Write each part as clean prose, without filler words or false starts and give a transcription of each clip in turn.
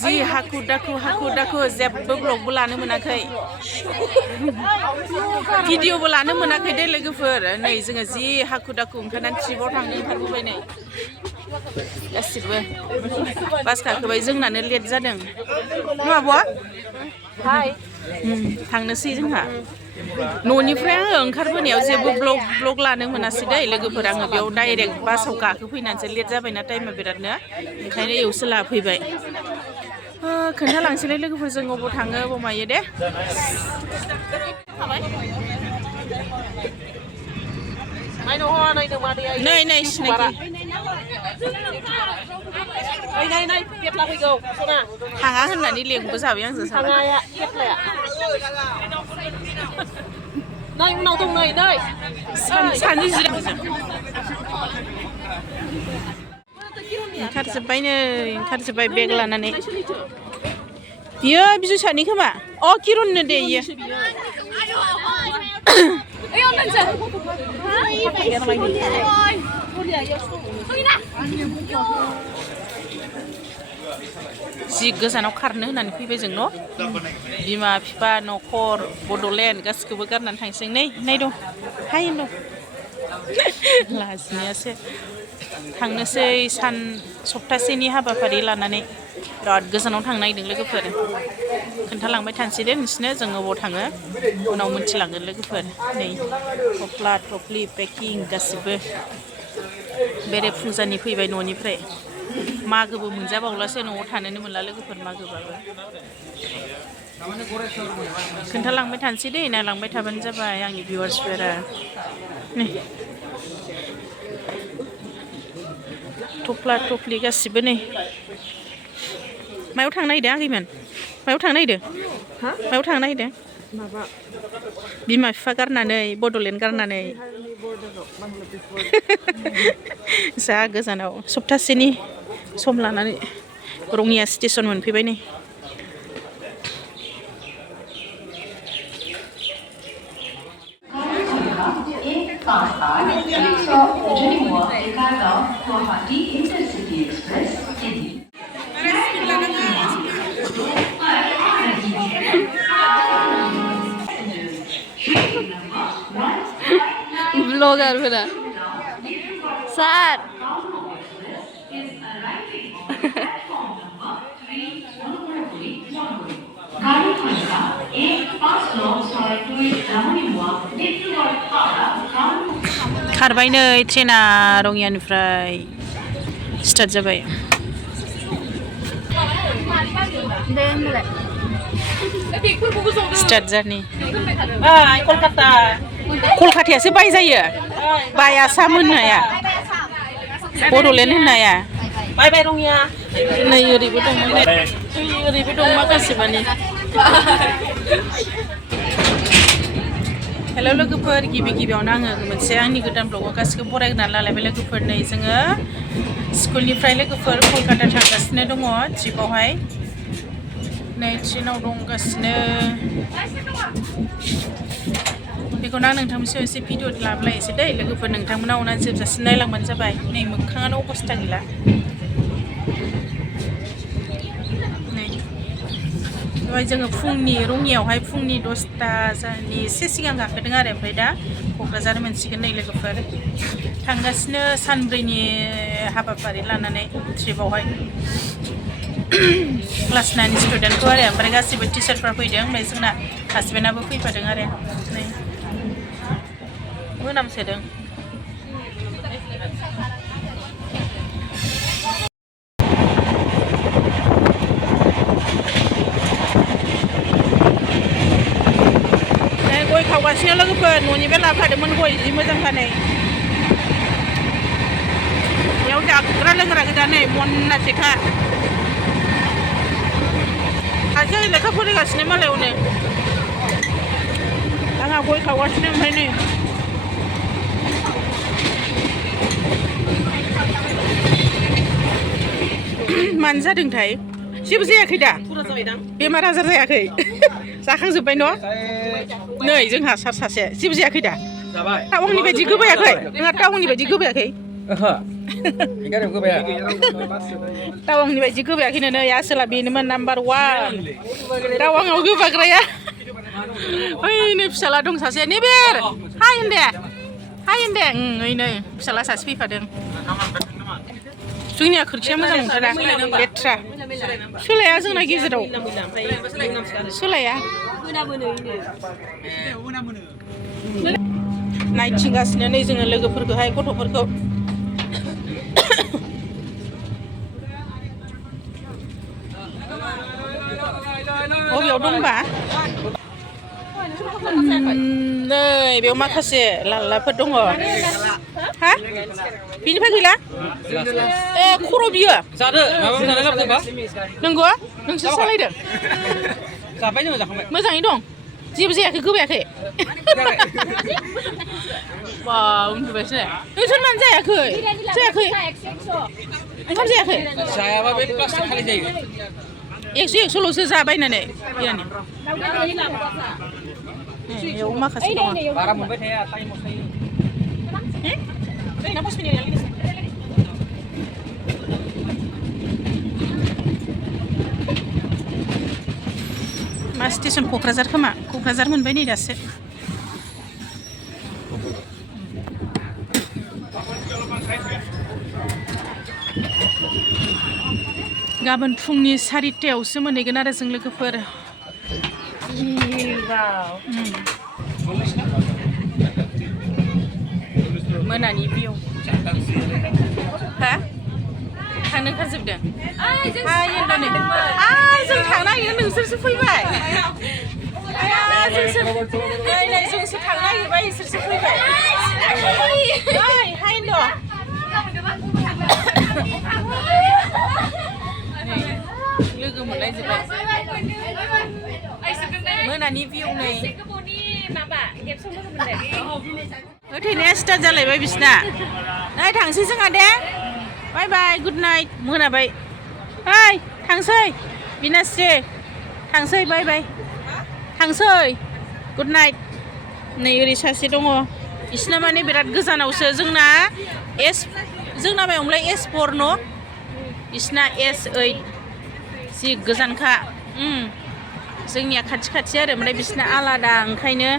जि हाखु दाखु जेबो ब्लगबो लानो मोनाखै भिडिअबो लानो मोनाखै दे लोगोफोर नै जोङो जि हाखु दाखु ओंखारनानै ट्रिपआव थांनो ओंखारबोबाय नै गासिबो बास गाखोबाय जोंनानो लेट जादों मा आब' थांनोसै जोंहा न'निफ्राय आङो ओंखारबोनायाव जेबो ब्लग लानो मोनासै दै लोगोफोर आङो बेयाव डाइरेक्ट बासाव गाखोफैनानैसो लेट जाबायना टाइमा बिरादनो ओंखायनो एवसो लाफैबाय खोन्थालांसैलाय लोगोफोर जों अबाव थाङो अबाव मायो दे नै सिनायखि थाङा होननानै लेंबो जाबाय आंजों सानै जिरायजों ओंखारजोब्बाय बेग लानानै बियो बिजु सानै खोमा अ किरननो दे इयो जि गोजानाव खारनो होननानै फैबाय जों न' बिमा बिफा न'खर बड'लेण्ड गासिखौबो गारनानै थांसै नै दं हाय दं लाजिनायासो थांनोसै सप्तासेनि हाबाफारि लानानै बिराद गोजानाव थांनो नागिरदों लोगोफोर खोन्थालांबाय थानोसै दे नोंसिनो जों अबाव थाङो उनाव मिन्थिलांगोन लोगोफोर नै थफ्ला थफ्लि पेकिं गासिबो बेरे फुजानि फैबाय न'निफ्राय मागोबो मोनजाबावलासो न'आव थानोनो मोनला लोगोफोर मागोबाबो खोन्थालांबाय थानोसै दे नायलांबाय थाबानो जाबाय आंनि भिउवार्सफोरा नै थफ्ला थफ्लि गासिबो नै मायाव थांनो नागिरदों आगैमोन मायाव थांनो नागिरदों बिमा बिफा गारनानै बड'लेण्ड गारनानै जा गोजानाव सप्तासेनि सम लानानै रङिया स्टेसन मोनफैबाय नै ब्लगारफोरा सार खारबाय नै ट्रेना रङियानिफ्राय स्टार्ट जाबाय स्टार्ट जार्नि कलकातायासो बाय जायो बाय आसाम होननो हाया बड'लेण्ड होननो हाया बाय रङिया नै ओरैबो दं माखासे माने हेल' लोगोफोर गिबियावनो आङो मोनसे आंनि गोदान ब्लगाव गासिखौबो बरायनानै लालायबाय लोगोफोर नै जोङो स्कुलनिफ्राय लोगोफोर कलकाता थांगासिनो दङ ट्रिपआवहाय नै ट्रेनाव दंगासिनो बेखौनो आं नोंथांमोनसिम एसे भिडिअ लाबोलायसै दै लोगोफोर नोंथांमोना अननानै जोबजासिम नायलांबानो जाबाय नै मोखाङानो अबस्था गैला नै दहाय जोङो रङियावहाय फुंनि 10टानि एसे सिगां गाखोदों आरो ओमफ्राय दा क'क्राझार मोनसिगोन नै लोगोफोर थांगासिनो सानब्रैनि हाबाफारि लानानै ट्रिपआवहाय क्लास 9 स्टुडेन्टखौ आरो ओमफ्राय गासिबो टिचारफ्रा फैदों ओमफ्राय जोंना हासबेन्डआबो फैफादों आरो नै मोनामसोदों गय खावगासिनो लोगोफोर न'निफ्राय लाबोखादोंमोन गय जि मोजांखा नै बेयाव जाग्रा लोंग्रा गोजा नै मनासेखा सासे लेखा फरायगासिनो मालायावनो आंहा गय खावगासिनो ओमफ्राय नै मानो जादोंथाय जेबो जायाखै दा बेमार आजार जायाखै जाखांजोब्बाय न' नै जोंहा सासे जेबो जायाखै दा टाउननि बायदि गोबायाखै नोंहा टाउननि बायदि गोबायाखै Tawangनि बायदि गोबायाखैनो नै आसोला बेनोमोन नाम्बार 1 Tawangआव गोबाग्राया ओइ नै फिसाला दं सासे निबिर हाय होनदे ओइ नै फिसाला सासे फैफादों जोंनिया खोरखिया मोजां नंथारा लेथ्रा सोलाया जोंना गेजेराव सोलाया नायथिंगासिनो नै जोङो लोगोफोरखौहाय गथ'फोरखौ बबेयाव दंबा नै बेयाव माखासे लालाफोर दङ हा बिनिफ्राय गैला ए खर' बियो नंगौ नोंसोर सालायदों मोजाङै दं जेबो जायाखै गोबायाखै बा उन्दुबायसो नोंसोर मानो जायाखै ओंखाम जायाखै जायाबा बे प्लास्टिक खालि जायो 100ल'सो जाबायनानै बिरानि बेयाव माखासे दङ बारा मोनबाय थाया टाइमाव थायो मा स्टेसन क'क्राझार खोमा क'क्राझार मोनबाय नै दासो गाबोन फुंनि 4टायावसो मोनहैगोन आरो जों लोगोफोर मोनानि भिउ हा थांनो ओंखारजोबदों जों थांनो नागिरदों नोंसोरसो फैबाय जोंसो थांनो नागिरबाय इसोरसो फैबाय लोगो मोनलायजोब्बाय मोनानि भिउ नै होथेनाया स्टार्ट जालायबाय बिसिना नै थांसै जोंहा दे बाय बाय गुड नाइट मोनाबाय ओइ थांसै बिनास्रि थांसै बाय बाय थांसै गुड नाइट नै ओरै सासे दङ बिसिना माने बिराद गोजानावसो जोंना मायावलाय S4 न' बिसिना S8 जि गोजानखा जोंनिया खाथि आरो ओमफ्राय बिसिना आलादा ओंखायनो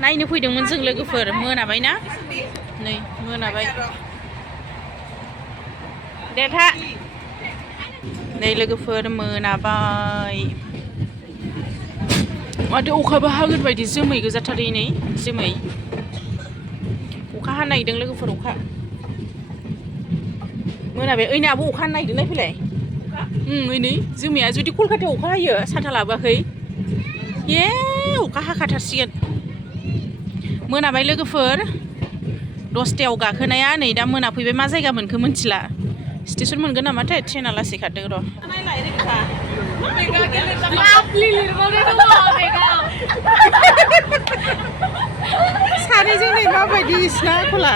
नायनो फैदोंमोन जों लोगोफोर मोनाबाय ना नै मोनाबाय दे था नै लोगोफोर मोनाबाय माथो अखाबो हागोन बायदि जोमै गोजाथारै नै जोमै अखा हानो नागिरदों लोगोफोर अखा मोनाबाय ओइनाबो अखा हानो नागिरदों नायफैलाय ओइ नै जोमैया जुदि कलकातायाव अखा हायो साथा लाबोआखै अखा हाखाथारसिगोन मोनाबाय लोगोफोर 10टायाव गाखोनाया नै दा मोनाफैबाय मा जायगा मोनखो मिथिला स्टेसन मोनगोन नामाथाय ट्रेना लासै खारदों र' सानैजों नै माबायदि बिसिना आखला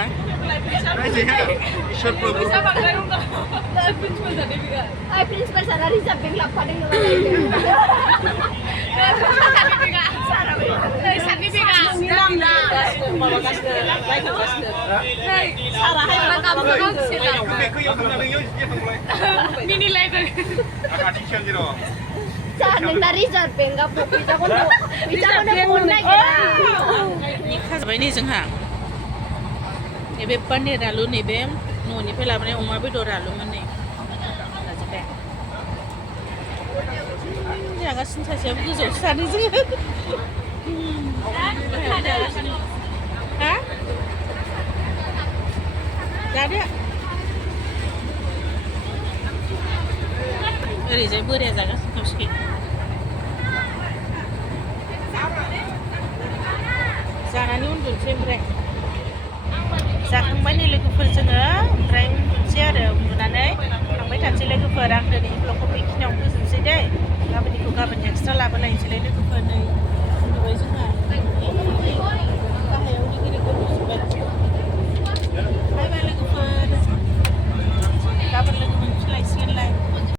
खाजाबाय नै जोंहा नैबे पनिर आलु नैबे न'निफ्राय लाबोनाय अमा बेदर आलुमोन नै जाजोब्बाय जागासिनो सासेयाबो गोजौआवसो थादों जोङो हा जादो ओरैजाय बोराया जागासिनो खावसेखै जानानै उन्दुनोसै ओमफ्राय जाखांबाय नै लोगोफोर जोङो ओमफ्राय उन्दुनोसै आरो उन्दुनानै थांबाय थानोसै लोगोफोर आं दिनै ब्लगखौ बेखिनियावनो फोजोबनोसै दे गाबोननिखौ गाबोन एक्सट्रा लाबोलायनोसैलाय लोगोफोर नै उन्दुबाय जोंहा